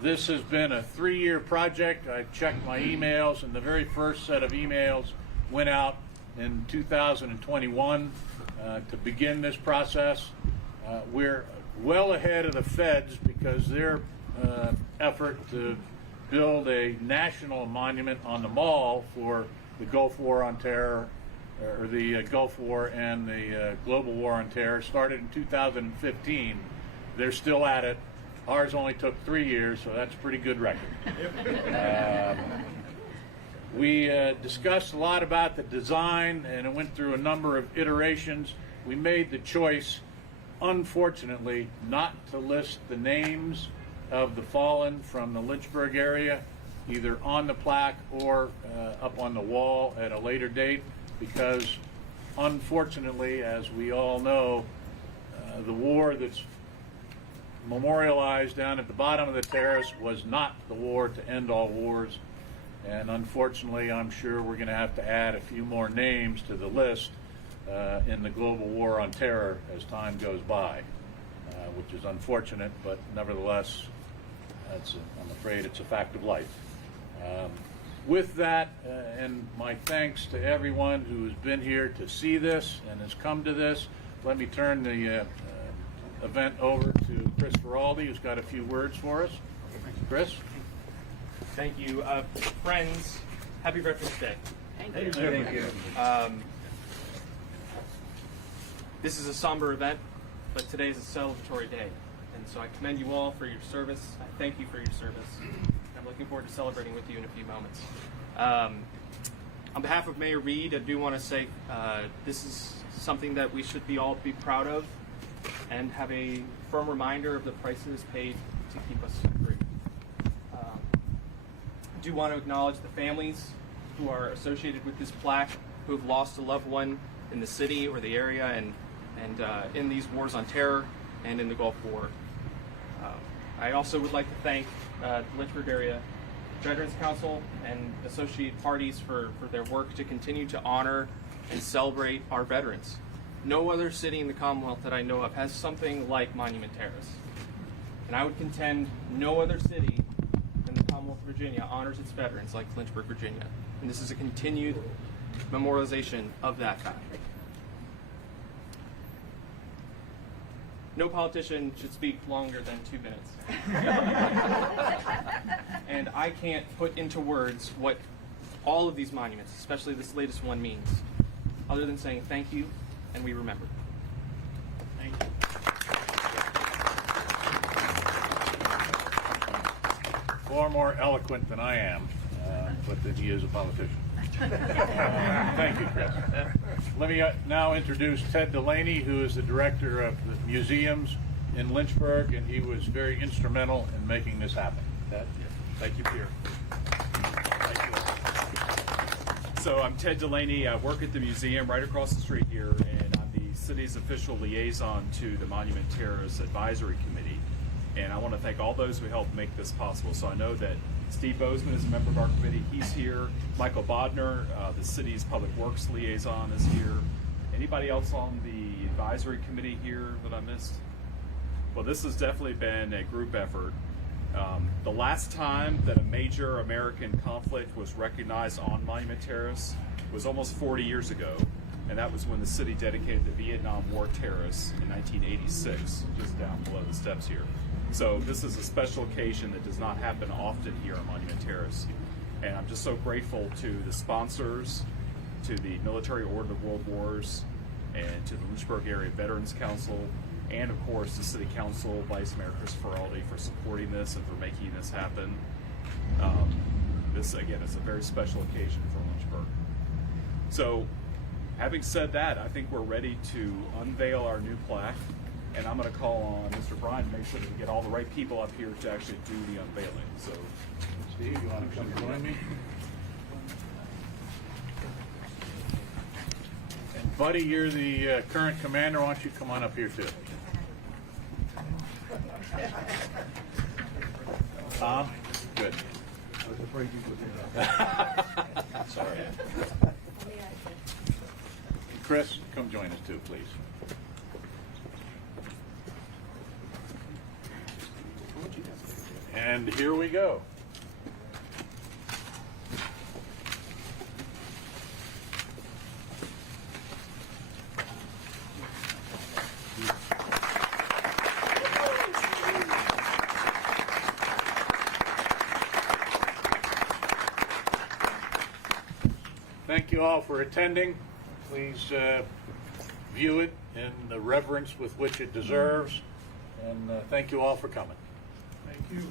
This has been a 3-year project. I checked my emails, and the very first set of emails went out in 2021 to begin this process. We're well ahead of the feds because their effort to build a national monument on the mall for the Gulf War on Terror, or the Gulf War and the Global War on Terror, started in 2015. They're still at it. Ours only took 3 years, so that's a pretty good record. We discussed a lot about the design, and it went through a number of iterations. We made the choice, unfortunately, not to list the names of the fallen from the Lynchburg area, either on the plaque or up on the wall at a later date, because unfortunately, as we all know, the war that's memorialized down at the bottom of the terrace was not the war to end all wars. And unfortunately, I'm sure we're going to have to add a few more names to the list in the global war on terror as time goes by, which is unfortunate, but nevertheless, I'm afraid it's a fact of life. With that, and my thanks to everyone who has been here to see this and has come to this, let me turn the event over to Chris Feraldi, who's got a few words for us. Chris? Thank you. Friends, happy Veterans Day. Thank you. Thank you. This is a somber event, but today is a celebratory day. And so I commend you all for your service. I thank you for your service. I'm looking forward to celebrating with you in a few moments. On behalf of Mayor Reed, I do want to say this is something that we should all be proud of and have a firm reminder of the prices paid to keep us free. I do want to acknowledge the families who are associated with this plaque, who have lost a loved one in the city or the area and in these wars on terror and in the Gulf War. I also would like to thank the Lynchburg Area Veterans Council and associated parties for their work to continue to honor and celebrate our veterans. No other city in the Commonwealth that I know of has something like Monument Terrace. And I would contend no other city in the Commonwealth of Virginia honors its veterans like Lynchburg, Virginia. And this is a continued memorialization of that fact. No politician should speak longer than 2 minutes. And I can't put into words what all of these monuments, especially this latest one, means, other than saying thank you and we remember. Thank you. Far more eloquent than I am, but that he is a politician. Thank you, Chris. Let me now introduce Ted Delaney, who is the director of the museums in Lynchburg, and he was very instrumental in making this happen. Ted? Thank you, Pierre. So I'm Ted Delaney. I work at the museum right across the street here, and I'm the city's official liaison to the Monument Terrace Advisory Committee. And I want to thank all those who helped make this possible. So I know that Steve Bozeman is a member of our committee. He's here. Michael Bodner, the city's public works liaison, is here. Anybody else on the advisory committee here that I missed? Well, this has definitely been a group effort. The last time that a major American conflict was recognized on Monument Terrace was almost 40 years ago, and that was when the city dedicated the Vietnam War Terrace in 1986, just down below the steps here. So this is a special occasion that does not happen often here on Monument Terrace. And I'm just so grateful to the sponsors, to the Military Order of World Wars, and to the Lynchburg Area Veterans Council, and of course the City Council, Vice Mayor Chris Feraldi, for supporting this and for making this happen. This, again, is a very special occasion for Lynchburg. So, having said that, I think we're ready to unveil our new plaque. And I'm going to call on Mr. Bryan to make sure that we get all the right people up here to actually do the unveiling. So, Steve, you want to come join me? And Buddy, you're the current commander. Why don't you come on up here too? Tom? Good. I was afraid you would. Sorry. Chris, come join us too, please. And here we go. Thank you all for attending. Please view it in the reverence with which it deserves. And thank you all for coming. Thank you.